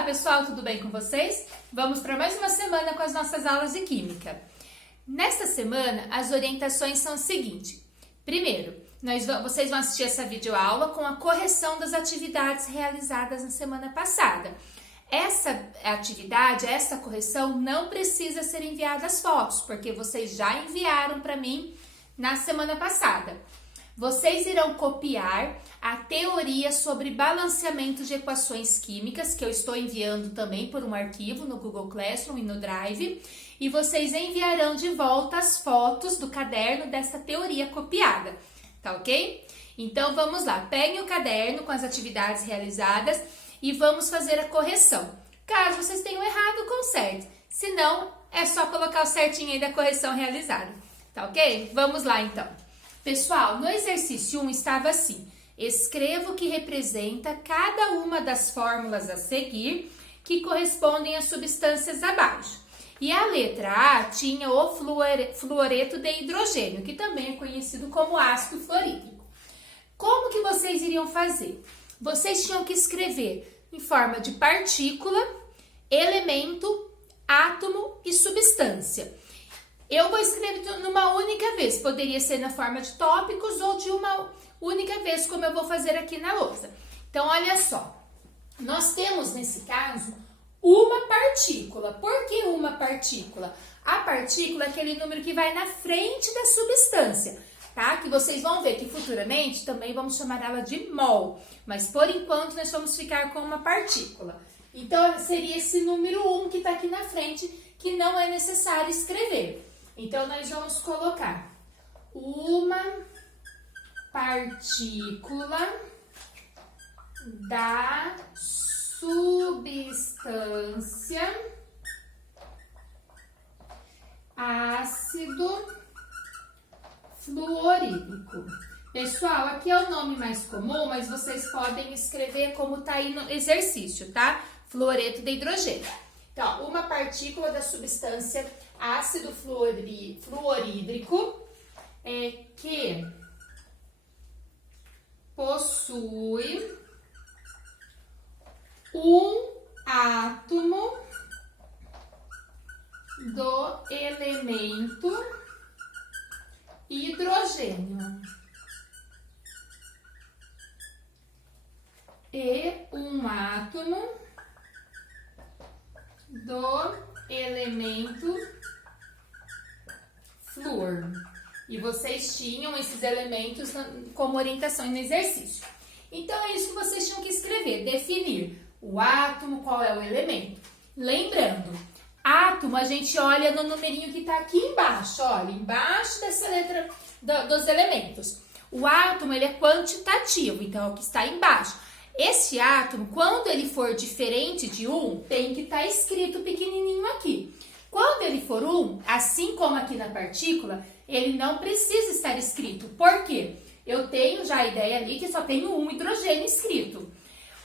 Olá pessoal, tudo bem com vocês? Vamos para mais uma semana com as nossas aulas de Química. Nesta semana, as orientações são as seguintes. Primeiro, vocês vão assistir essa videoaula com a correção das atividades realizadas na semana passada. Essa atividade, essa correção, não precisa ser enviada as fotos, porque vocês já enviaram para mim na semana passada. Vocês irão copiar a teoria sobre balanceamento de equações químicas, que eu estou enviando também por um arquivo no Google Classroom e no Drive, e vocês enviarão de volta as fotos do caderno dessa teoria copiada, tá ok? Então vamos lá, peguem o caderno com as atividades realizadas e vamos fazer a correção. Caso vocês tenham errado, conserte. Se não, é só colocar o certinho aí da correção realizada, tá ok? Vamos lá então. Pessoal, no exercício 1 estava assim: escreva o que representa cada uma das fórmulas a seguir que correspondem às substâncias abaixo. E a letra A tinha o fluoreto de hidrogênio, que também é conhecido como ácido fluorídrico. Como que vocês iriam fazer? Vocês tinham que escrever em forma de partícula, elemento, átomo e substância. Eu vou escrever numa única vez, poderia ser na forma de tópicos ou de uma única vez, como eu vou fazer aqui na lousa. Então, olha só, nós temos nesse caso uma partícula. Por que uma partícula? A partícula é aquele número que vai na frente da substância, tá? Que vocês vão ver que futuramente também vamos chamar ela de mol, mas por enquanto nós vamos ficar com uma partícula. Então, seria esse número 1 que está aqui na frente, que não é necessário escrever. Então, nós vamos colocar uma partícula da substância ácido fluorídrico. Pessoal, aqui é o nome mais comum, mas vocês podem escrever como está aí no exercício, tá? Fluoreto de hidrogênio. Então, uma partícula da substância ácido fluorídrico que possui um átomo do elemento hidrogênio e um átomo do elemento flúor. E vocês tinham esses elementos como orientação no exercício. Então, é isso que vocês tinham que escrever, definir o átomo, qual é o elemento. Lembrando, átomo a gente olha no numerinho que está aqui embaixo, olha, embaixo dessa letra dos elementos. O átomo, ele é quantitativo, então é o que está embaixo. Esse átomo, quando ele for diferente de 1, tem que estar escrito pequenininho aqui. Quando ele for 1, assim como aqui na partícula, ele não precisa estar escrito. Por quê? Eu tenho já a ideia ali que só tenho um hidrogênio escrito.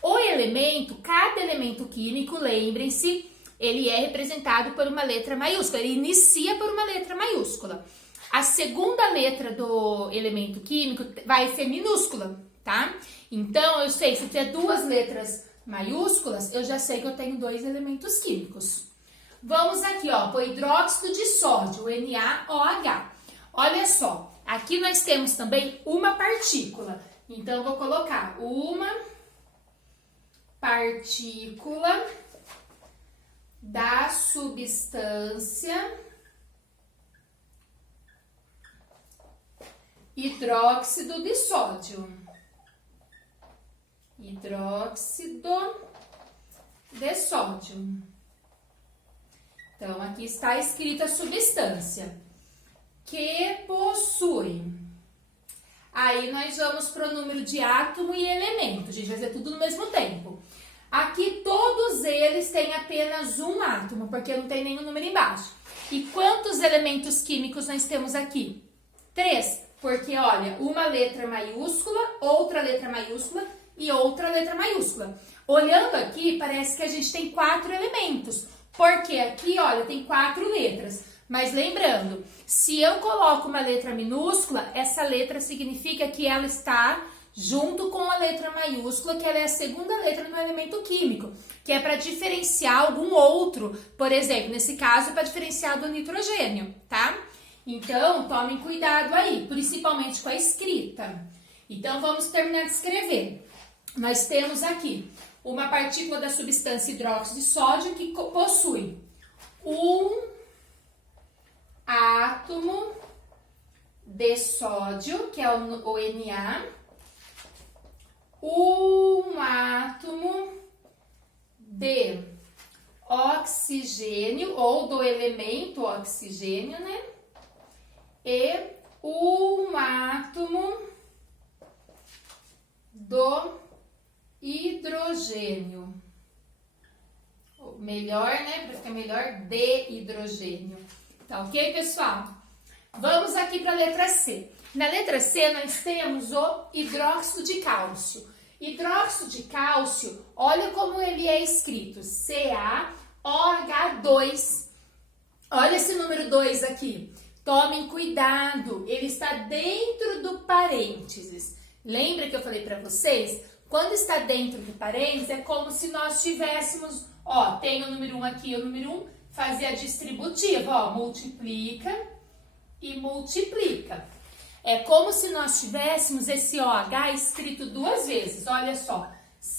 O elemento, cada elemento químico, lembrem-se, ele é representado por uma letra maiúscula. Ele inicia por uma letra maiúscula. A segunda letra do elemento químico vai ser minúscula, tá? Então, eu sei, se tiver duas letras maiúsculas, eu já sei que eu tenho dois elementos químicos. Vamos aqui, ó, para o hidróxido de sódio, o NaOH. Olha só, aqui nós temos também uma partícula. Então, eu vou colocar uma partícula da substância hidróxido de sódio. Hidróxido de sódio. Então, aqui está escrita a substância que possui. Aí, nós vamos para o número de átomo e elemento. A gente vai fazer tudo no mesmo tempo. Aqui, todos eles têm apenas um átomo, porque não tem nenhum número embaixo. E quantos elementos químicos nós temos aqui? 3, porque, olha, uma letra maiúscula, outra letra maiúscula e outra letra maiúscula. Olhando aqui, parece que a gente tem 4 elementos, porque aqui, olha, tem 4 letras. Mas lembrando, se eu coloco uma letra minúscula, essa letra significa que ela está junto com a letra maiúscula, que ela é a segunda letra no elemento químico, que é para diferenciar algum outro, por exemplo, nesse caso, para diferenciar do nitrogênio, tá? Então, tomem cuidado aí, principalmente com a escrita. Então, vamos terminar de escrever. Nós temos aqui uma partícula da substância hidróxido de sódio que possui um átomo de sódio, que é o Na, um átomo de oxigênio, ou do elemento oxigênio, né? E um átomo do hidrogênio. Melhor, né? Para ficar melhor, de hidrogênio. Tá ok, pessoal? Vamos aqui para a letra C. Na letra C, nós temos o hidróxido de cálcio. Hidróxido de cálcio, olha como ele é escrito. CaOH2. Olha esse número 2 aqui. Tomem cuidado, ele está dentro do parênteses. Lembra que eu falei para vocês? Quando está dentro do parênteses, é como se nós tivéssemos, ó, tem o número 1 aqui, o número 1, fazer a distributiva, ó, multiplica e multiplica. É como se nós tivéssemos esse OH escrito duas vezes, olha só,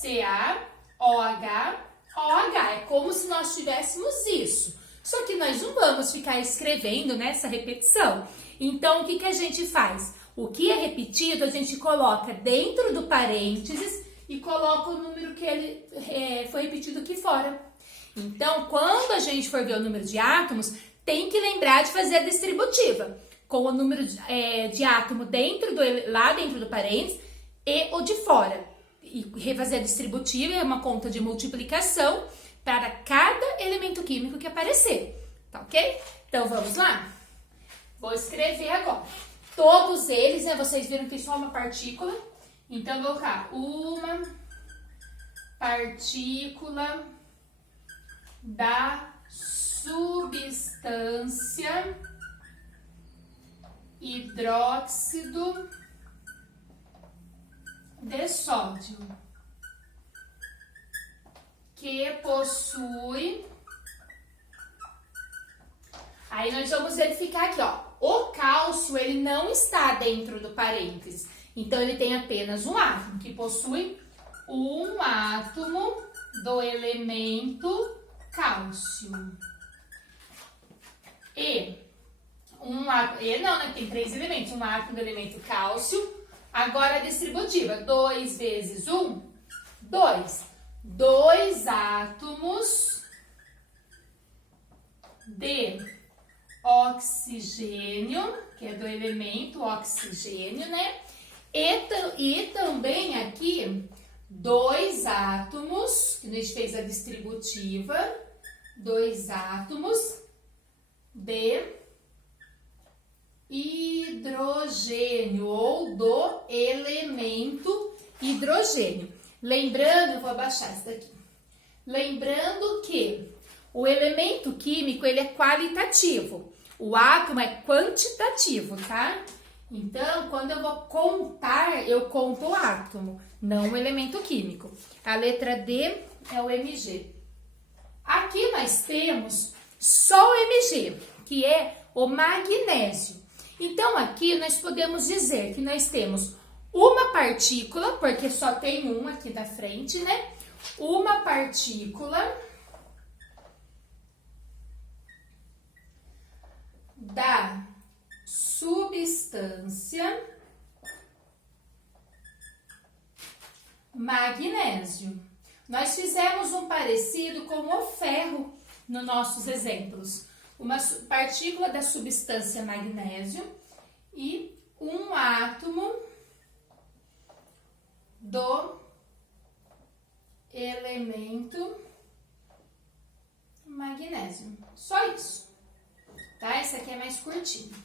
CaOH, OH, é como se nós tivéssemos isso. Só que nós não vamos ficar escrevendo nessa repetição. Então, o que a gente faz? O que é repetido, a gente coloca dentro do parênteses e coloca o número que ele foi repetido aqui fora. Então, quando a gente for ver o número de átomos, tem que lembrar de fazer a distributiva, com o número de átomo lá dentro do parênteses e o de fora. E refazer a distributiva é uma conta de multiplicação para cada elemento químico que aparecer, tá ok? Então, vamos lá? Vou escrever agora. Todos eles, né, vocês viram que tem só uma partícula, então vou colocar uma partícula da substância hidróxido de sódio, que possui... Aí nós vamos verificar aqui, ó. O cálcio, ele não está dentro do parênteses. Então, ele tem apenas um átomo, que possui um átomo do elemento cálcio. Não, né? Tem 3 elementos. Um átomo do elemento cálcio. Agora, a distributiva. 2 vezes 1, 2. 2 átomos de oxigênio, que é do elemento oxigênio, né? E também aqui 2 átomos, que a gente fez a distributiva, 2 átomos de hidrogênio ou do elemento hidrogênio. Lembrando, eu vou abaixar isso daqui. Lembrando que o elemento químico, ele é qualitativo. O átomo é quantitativo, tá? Então, quando eu vou contar, eu conto o átomo, não o elemento químico. A letra D é o Mg. Aqui nós temos só o Mg, que é o magnésio. Então, aqui nós podemos dizer que nós temos uma partícula, porque só tem uma aqui na frente, né? Uma partícula da substância magnésio. Nós fizemos um parecido com o ferro nos nossos exemplos. Uma partícula da substância magnésio e um átomo do elemento magnésio. Só isso. Tá? Essa aqui é mais curtinha.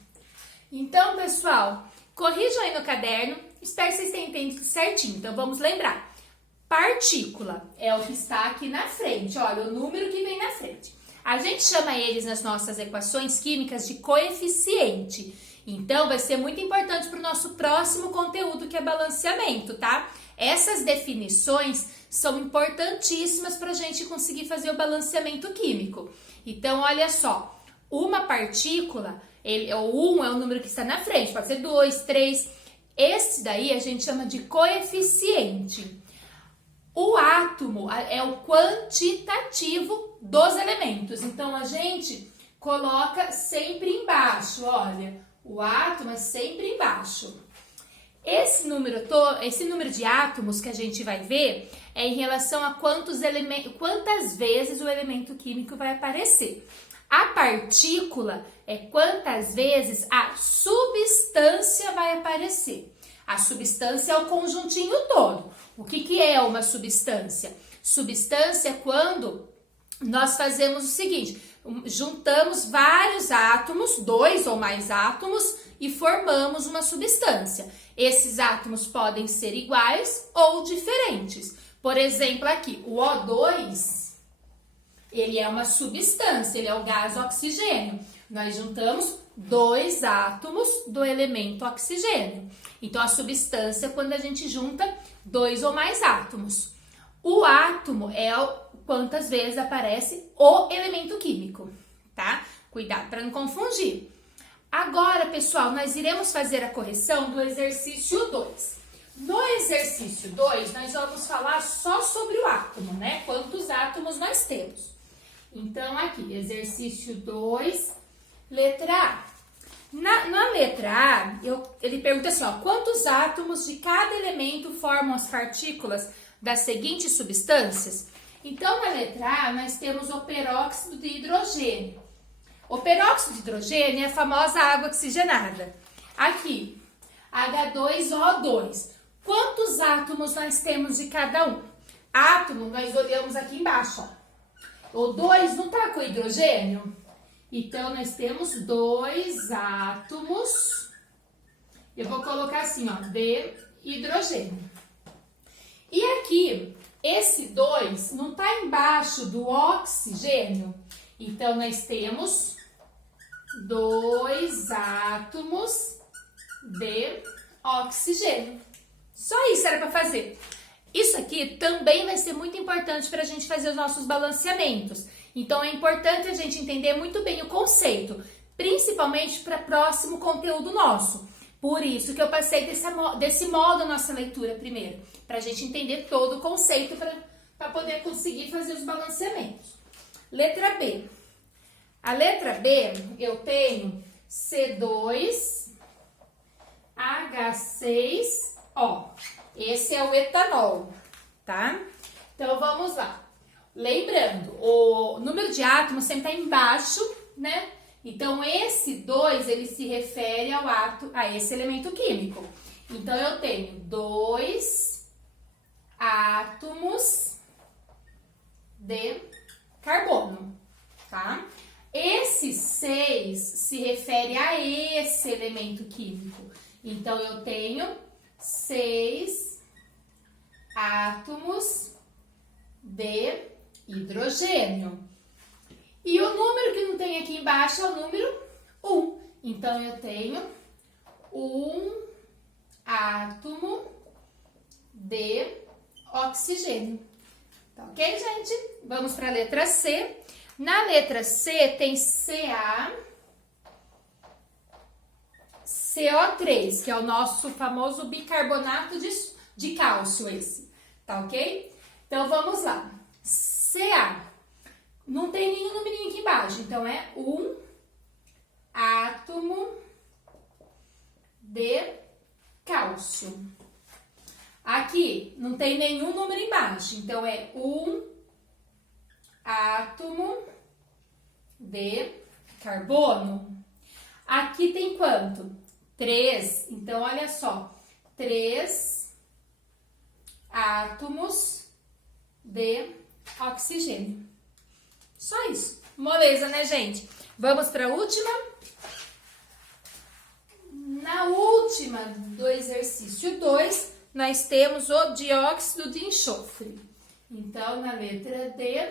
Então, pessoal, corrijam aí no caderno. Espero que vocês tenham entendido certinho. Então, vamos lembrar. Partícula é o que está aqui na frente. Olha, o número que vem na frente. A gente chama eles nas nossas equações químicas de coeficiente. Então, vai ser muito importante para o nosso próximo conteúdo, que é balanceamento, tá? Essas definições são importantíssimas para a gente conseguir fazer o balanceamento químico. Então, olha só, uma partícula, o 1 é o número que está na frente, pode ser 2, 3. Esse daí a gente chama de coeficiente. O átomo é o quantitativo dos elementos. Então, a gente coloca sempre embaixo, olha, o átomo é sempre embaixo. Esse número de átomos que a gente vai ver é em relação a quantas vezes o elemento químico vai aparecer. A partícula é quantas vezes a substância vai aparecer. A substância é o conjuntinho todo. O que é uma substância? Substância é quando nós fazemos o seguinte: juntamos vários átomos, 2 ou mais átomos, e formamos uma substância. Esses átomos podem ser iguais ou diferentes. Por exemplo, aqui, o O2, ele é uma substância, ele é o gás oxigênio. Nós juntamos 2 átomos do elemento oxigênio. Então, a substância é quando a gente junta 2 ou mais átomos. O átomo é quantas vezes aparece o elemento químico, tá? Cuidado para não confundir. Agora, pessoal, nós iremos fazer a correção do exercício 2. No exercício 2, nós vamos falar só sobre o átomo, né? Quantos átomos nós temos. Então, aqui, exercício 2, letra A. Na letra A, ele pergunta assim, ó, quantos átomos de cada elemento formam as partículas das seguintes substâncias? Então, na letra A, nós temos o peróxido de hidrogênio. O peróxido de hidrogênio é a famosa água oxigenada. Aqui, H2O2. Quantos átomos nós temos de cada um? Átomo, nós olhamos aqui embaixo, ó. O 2 não tá com hidrogênio? Então, nós temos 2 átomos. Eu vou colocar assim, ó, de hidrogênio. E aqui, esse 2 não tá embaixo do oxigênio? Então, nós temos 2 átomos de oxigênio. Só isso era para fazer. Isso aqui também vai ser muito importante para a gente fazer os nossos balanceamentos. Então, é importante a gente entender muito bem o conceito, principalmente para o próximo conteúdo nosso. Por isso que eu passei desse modo a nossa leitura primeiro, para a gente entender todo o conceito para poder conseguir fazer os balanceamentos. Letra B. A letra B, eu tenho C2H6O. Esse é o etanol, tá? Então, vamos lá. Lembrando, o número de átomos sempre está embaixo, né? Então, esse 2, ele se refere a esse elemento químico. Então, eu tenho 2 átomos de carbono, tá? Esse 6 se refere a esse elemento químico. Então, eu tenho 6 átomos de hidrogênio. E o número que não tem aqui embaixo é o número 1. Então, eu tenho 1 átomo de oxigênio. Tá ok, gente? Vamos para a letra C. Na letra C tem CO3, que é o nosso famoso bicarbonato de cálcio, esse, tá ok? Então, vamos lá. Ca, não tem nenhum numerinho aqui embaixo, então é 1 átomo de cálcio. Aqui, não tem nenhum número embaixo, então é 1 átomo de carbono. Aqui tem quanto? 3. Então, olha só. 3 átomos de oxigênio. Só isso. Moleza, né, gente? Vamos para a última. Na última do exercício 2, nós temos o dióxido de enxofre. Então, na letra D,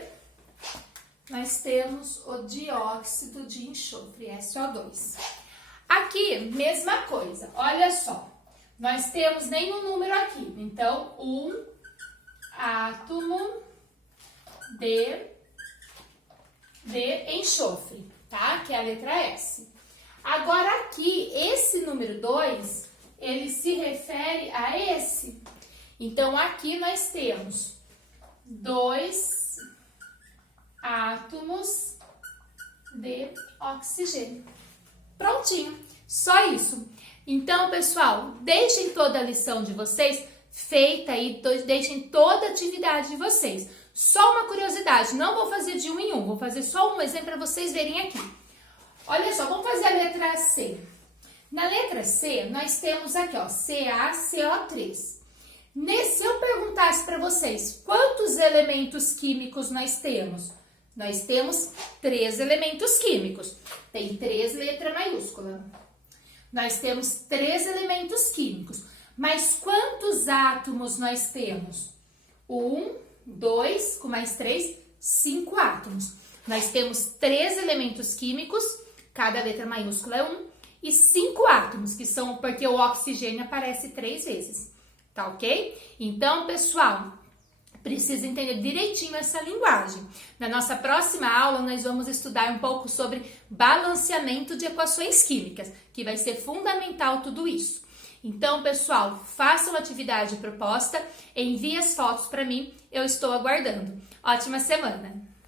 nós temos o dióxido de enxofre, SO2. Aqui, mesma coisa, olha só. Nós temos nenhum número aqui, então, um átomo de enxofre, tá? Que é a letra S. Agora aqui, esse número 2, ele se refere a esse. Então, aqui nós temos 2 átomos de oxigênio. Prontinho, só isso. Então, pessoal, deixem toda a lição de vocês feita aí, deixem toda a atividade de vocês. Só uma curiosidade, não vou fazer de um em um, vou fazer só um exemplo para vocês verem aqui. Olha só, vamos fazer a letra C. Na letra C, nós temos aqui, ó, CaCO3. Se eu perguntasse para vocês quantos elementos químicos nós temos? Nós temos 3 elementos químicos. Tem 3 letra maiúscula. Nós temos 3 elementos químicos. Mas quantos átomos nós temos? 1, 2, com mais 3, 5 átomos. Nós temos 3 elementos químicos, cada letra maiúscula é 1, e 5 átomos, que são porque o oxigênio aparece 3 vezes. Tá ok? Então, pessoal, precisa entender direitinho essa linguagem. Na nossa próxima aula, nós vamos estudar um pouco sobre balanceamento de equações químicas, que vai ser fundamental tudo isso. Então, pessoal, façam a atividade proposta, envie as fotos para mim, eu estou aguardando. Ótima semana!